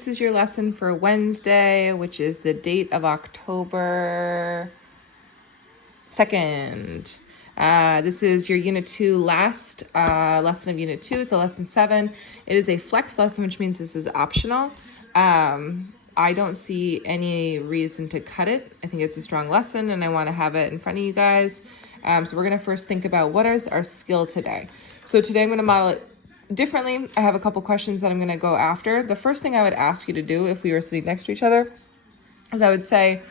This is your lesson for Wednesday, which is the date of October 2nd. This is your Unit 2 last lesson of Unit 2. It's a lesson 7. It is a flex lesson, which means this is optional. I don't see any reason to cut it. I think it's a strong lesson and I want to have it in front of you guys. So we're going to first think about what is our skill today. So today I'm going to model it differently. I have a couple questions that I'm going to go after. The first thing I would ask you to do if we were sitting next to each other is I would say,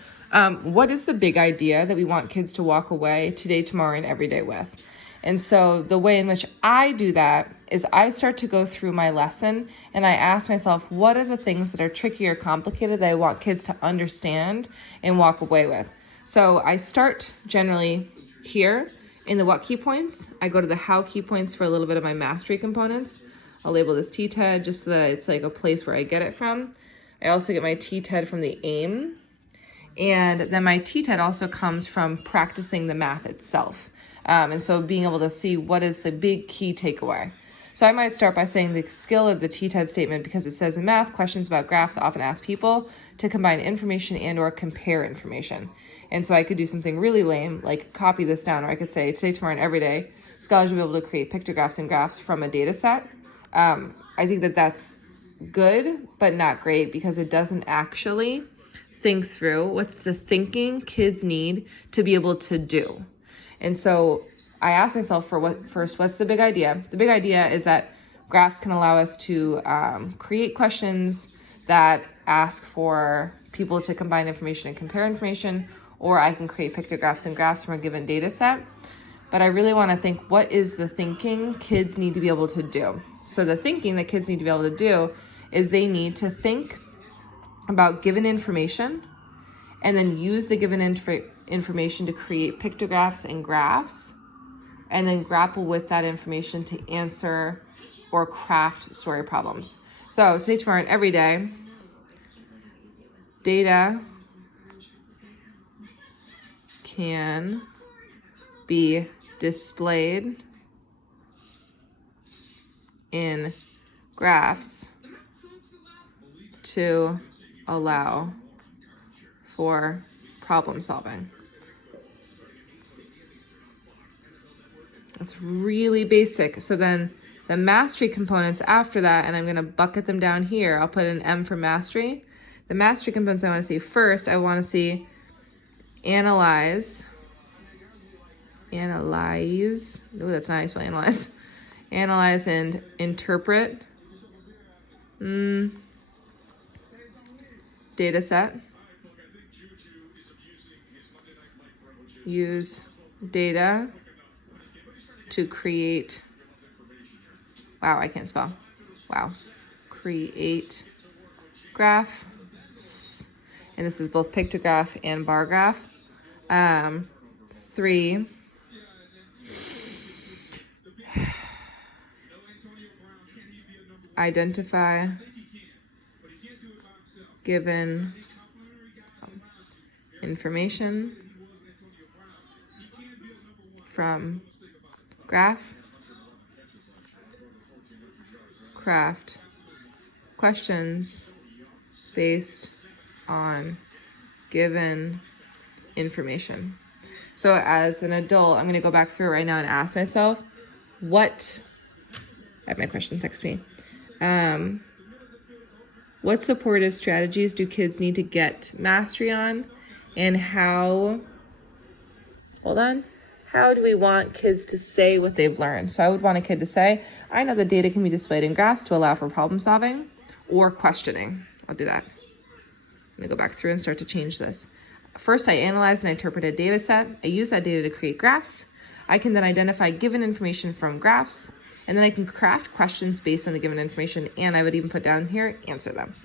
what is the big idea that we want kids to walk away today, tomorrow, and every day with? And so the way in which I do that is I start to go through my lesson and I ask myself, what are the things that are tricky or complicated that I want kids to understand and walk away with? So I start generally here in the what key points. I go to the how key points for a little bit of my mastery components. I'll label this T-TED just so that it's like a place where I get it from. I also get my T-TED from the AIM. And then my T-TED also comes from practicing the math itself. And so being able to see what is the big key takeaway. So I might start by saying the skill of the T-TED statement, because it says in math, questions about graphs often ask people to combine information and or compare information. And so I could do something really lame, like copy this down, or I could say today, tomorrow, and every day, scholars will be able to create pictographs and graphs from a data set. I think that that's good, but not great, because it doesn't actually think through what's the thinking kids need to be able to do. And so I asked myself what's the big idea? The big idea is that graphs can allow us to create questions that ask for people to combine information and compare information, or I can create pictographs and graphs from a given data set. But I really want to think, what is the thinking kids need to be able to do? So the thinking that kids need to be able to do is they need to think about given information and then use the given information to create pictographs and graphs, and then grapple with that information to answer or craft story problems. So today, tomorrow, and every day, data can be displayed in graphs to allow for problem solving. That's really basic. So then the mastery components after that, and I'm going to bucket them down here. I'll put an M for mastery. The mastery components I want to see first, I want to see analyze. Oh, that's not how you spell analyze. Analyze and interpret data set. Use data to create, wow, I can't spell. Wow. Create graph. And this is both pictograph and bar graph. 3, identify given information from graph, craft questions based on given information. So as an adult, I'm going to go back through right now and ask myself, I have my questions next to me. What supportive strategies do kids need to get mastery on? And how do we want kids to say what they've learned? So I would want a kid to say, I know that data can be displayed in graphs to allow for problem solving or questioning. I'll do that. I'm going to go back through and start to change this. First, I analyze and interpret a data set. I use that data to create graphs. I can then identify given information from graphs, and then I can craft questions based on the given information, and I would even put down here, answer them.